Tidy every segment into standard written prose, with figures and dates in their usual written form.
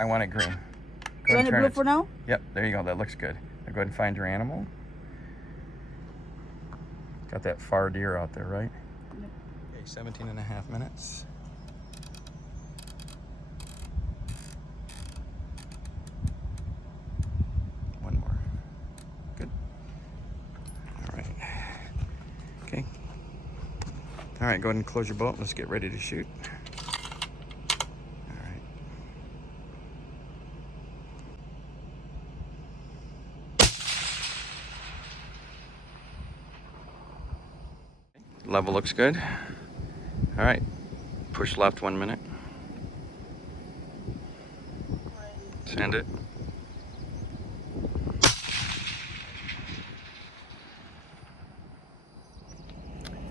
I want it green. Go You want it blue for now? Yep, there you go. That looks good. Now go ahead and find your animal. Got that far deer out there, right? Yep. Okay, 17.5 minutes. One more. Good. All right. Okay. All right, go ahead and close your boat. Let's get ready to shoot. All right. Level looks good. All right. Push left 1 minute. Send it.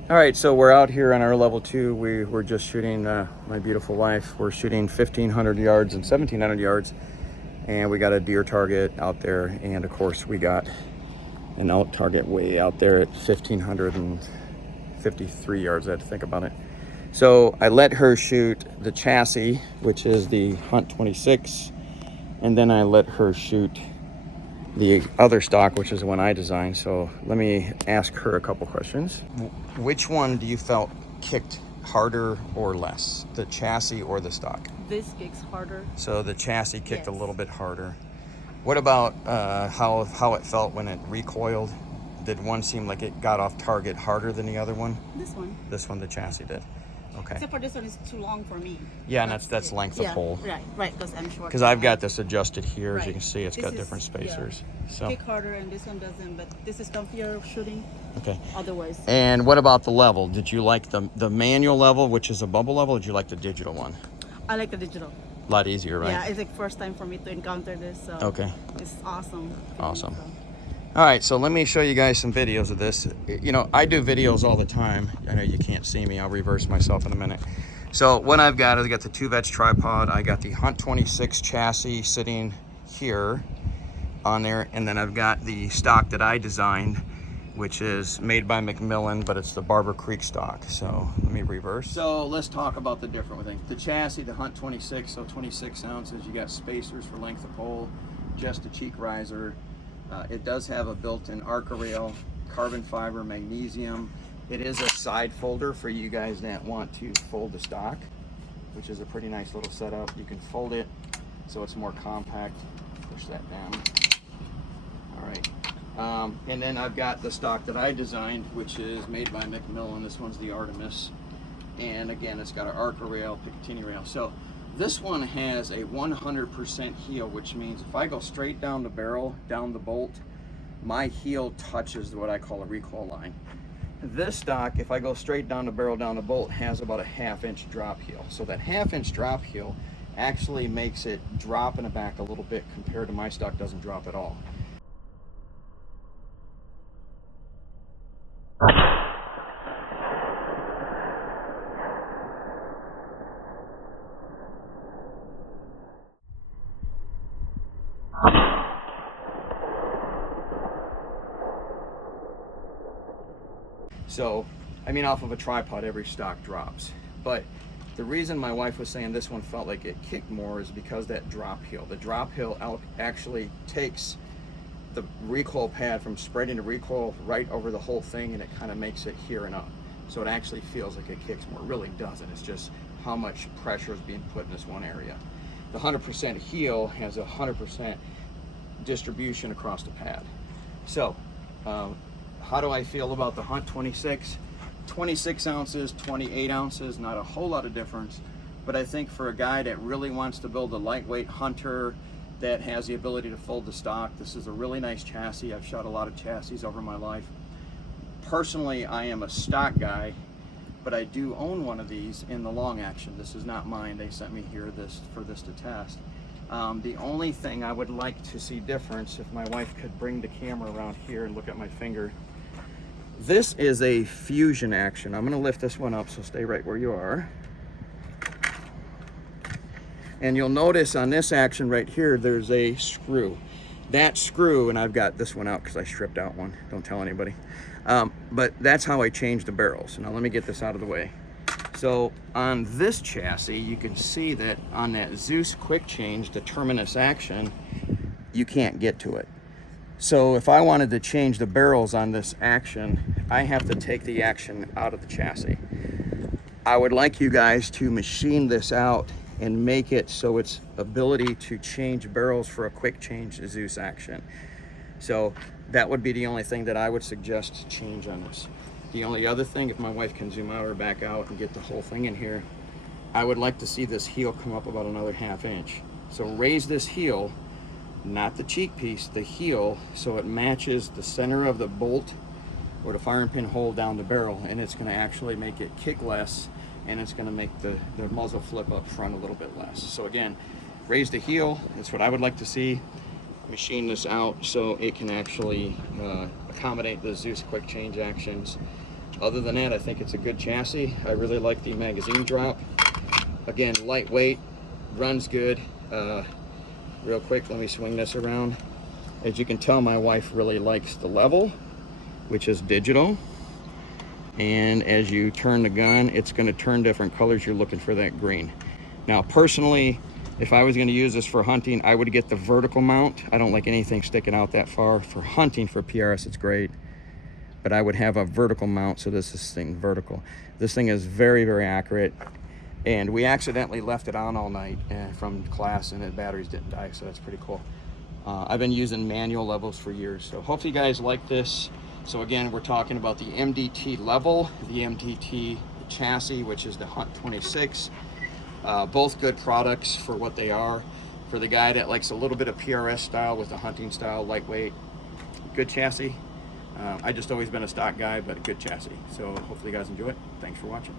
All right, so we're out here on our level 2. We're just shooting my beautiful wife. We're shooting 1,500 yards and 1,700 yards, and we got a deer target out there, and of course we got an out target way out there at 1,553 yards. I had to think about it. So I let her shoot the chassis, which is the Hunt 26, and then I let her shoot the other stock, which is the one I designed. So let me ask her a couple questions. Which one do you felt kicked harder or less, the chassis or the stock? This kicks harder. So the chassis kicked a Yes. little bit harder. What about how it felt when it recoiled? Did one seem like it got off target harder than the other one? This one. This one, the chassis did. Okay. Except for this one is too long for me. Yeah, and that's it. length of pole. Right, because I'm short. Because I've got this adjusted here, as Right. you can see, it's This got is- different spacers. yeah. So Kick harder and this one doesn't, but this is comfier shooting okay. otherwise. And what about the level? Did you like the manual level, which is a bubble level, or did you like the digital one? I like the digital. A lot easier, right? Yeah, it's like first time for me to encounter this, so Okay. it's awesome. Awesome. All right, so let me show you guys some videos of this. You know, I do videos all the time. I know you can't see me. I'll reverse myself in a minute. So what I've got is I got the 2-vetch tripod. I got the Hunt 26 chassis sitting here on there, and then I've got the stock that I designed, which is made by Macmillan, but it's the Barber Creek stock. So let me reverse. So let's talk about the different things. The chassis, the Hunt 26, so 26 ounces. You got spacers for length of pole, just a cheek riser. It does have a built-in Arca rail, carbon fiber, magnesium. It is a side folder for you guys that want to fold the stock, which is a pretty nice little setup. You can fold it so it's more compact. Push that down. All right. And then I've got the stock that I designed, which is made by Macmillan. This one's the Artemis. And again, it's got an Arca rail, Picatinny rail. So this one has a 100% heel, which means if I go straight down the barrel, down the bolt, my heel touches what I call a recoil line. This stock, if I go straight down the barrel, down the bolt, has about a 1/2-inch drop heel. So that 1/2-inch drop heel actually makes it drop in the back a little bit compared to my stock doesn't drop at all. So, I mean, off of a tripod, every stock drops. But the reason my wife was saying this one felt like it kicked more is because that drop heel. The drop heel actually takes the recoil pad from spreading the recoil right over the whole thing, and it kind of makes it here and up. So it actually feels like it kicks more. It really doesn't. It's just how much pressure is being put in this one area. The 100% heel has a 100% distribution across the pad. So, how do I feel about the Hunt 26? 26 ounces, 28 ounces, not a whole lot of difference. But I think for a guy that really wants to build a lightweight hunter that has the ability to fold the stock, this is a really nice chassis. I've shot a lot of chassis over my life. Personally, I am a stock guy, but I do own one of these in the long action. This is not mine. They sent me here for this to test. The only thing I would like to see difference, if my wife could bring the camera around here and look at my finger. This is a fusion action. I'm going to lift this one up, so stay right where you are. And you'll notice on this action right here, there's a screw. That screw, and I've got this one out because I stripped out one. Don't tell anybody. But that's how I changed the barrels. Now let me get this out of the way. So on this chassis, you can see that on that Zeus quick change, the terminus action, you can't get to it. So if I wanted to change the barrels on this action, I have to take the action out of the chassis. I would like you guys to machine this out and make it so its ability to change barrels for a quick change Zeus action. So that would be the only thing that I would suggest to change on this. The only other thing, if my wife can zoom out or back out and get the whole thing in here, I would like to see this heel come up about another 1/2 inch. So raise this heel, not the cheek piece, the heel, so it matches the center of the bolt or the firing pin hole down the barrel, and it's gonna actually make it kick less, and it's gonna make the muzzle flip up front a little bit less. So again, raise the heel, that's what I would like to see. Machine this out so it can actually accommodate the Zeus quick change actions. Other than that, I think it's a good chassis. I really like the magazine drop. Again, lightweight, runs good. Real quick, let me swing this around. As you can tell, my wife really likes the level, which is digital. And as you turn the gun, it's gonna turn different colors. You're looking for that green. Now, personally, if I was gonna use this for hunting, I would get the vertical mount. I don't like anything sticking out that far. For hunting, for PRS, it's great. But I would have a vertical mount, so this thing vertical. This thing is very, very accurate. And we accidentally left it on all night from class, and the batteries didn't die, so that's pretty cool. I've been using manual levels for years, so hopefully you guys like this. So again, we're talking about the MDT level, the MDT chassis, which is the Hunt 26. Both good products for what they are. For the guy that likes a little bit of PRS style with the hunting style, lightweight, good chassis. I just always been a stock guy, but a good chassis. So hopefully you guys enjoy it. Thanks for watching.